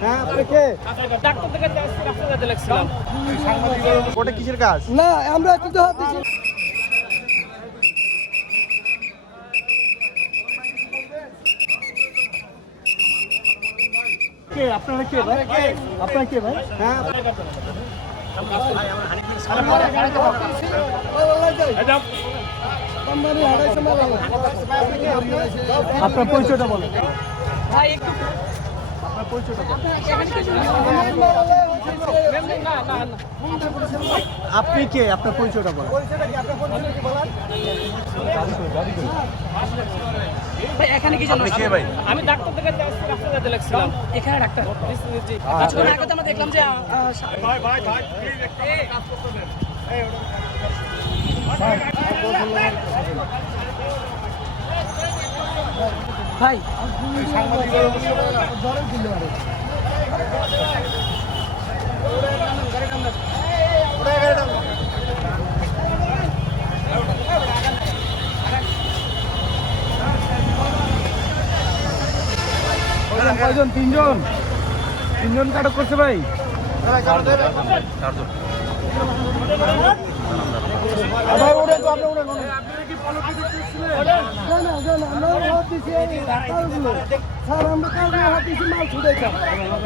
হ্যাঁ, আপনি কে? ডাক্তার থেকে রাস্তা যেতে লাগছিলাম। ওটা কিসের কাজ? না আমরা কিন্তু হাত দিছি। কে? আপনারা কে ভাই? আপনারা কে ভাই? হ্যাঁ, আপনার পরিচয়টা বলেন। ভাই একটু আপনার পরিচয়টা বলেন। না না না আপনি কে? আপনার পরিচয়টা বলেন। ভাই এখানে কি জানো? আপনি কে ভাই? আমি ডাক্তার থেকে রাস্তা যেতে লাগছিলাম। এখানে ডাক্তার। জি। কিছুক্ষণ আগে তো আমরা দেখলাম যে ভাই কয়জন? তিনজন আটক করছে ভাই। ভাই ওটা তো আপনি ওটা স্যার আমরা কাউকে হাত দিছি মাল ছুটাইতাম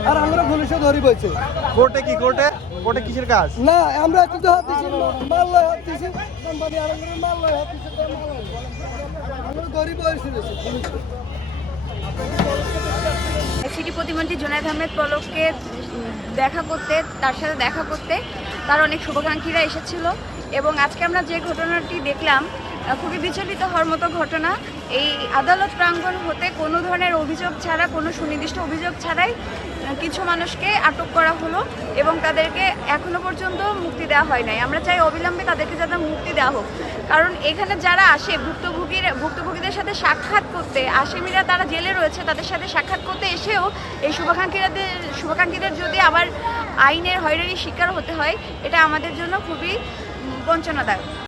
আর আমরা পুলিশে ধরি বইছে। কোর্টে কি? কোর্টে কিসের কাজ? না আমরা কিন্তু হাত দিছি মাল লয় হাত দিছি কোম্পানি আর মাল লয় হাত দিছি আমরা গরিব হয়েছিল সিটি প্রতিমন্ত্রী জুনায়েদ আহমেদ পলককে তার সাথে দেখা করতে তার অনেক শুভাকাঙ্ক্ষীরা এসেছিল এবং আজকে আমরা যে ঘটনাটি দেখলাম খুবই বিচলিত হওয়ার মতো ঘটনা। এই আদালত প্রাঙ্গণ হতে কোনো ধরনের অভিযোগ ছাড়া, কোনো সুনির্দিষ্ট অভিযোগ ছাড়াই কিছু মানুষকে আটক করা হলো এবং তাদেরকে এখনো পর্যন্ত মুক্তি দেওয়া হয় নাই। আমরা চাই অবিলম্বে তাদেরকে যাতে মুক্তি দেওয়া হোক, কারণ এখানে যারা আসে ভুক্তভোগীদের সাথে সাক্ষাৎ করতে, আসামিরা তারা জেলে রয়েছে তাদের সাথে সাক্ষাৎ করতে এসেও এই শুভাকাঙ্ক্ষীদের যদি আবার আইনের হয়রানির শিকার হতে হয়, এটা আমাদের জন্য খুবই বঞ্চনাদায়ক।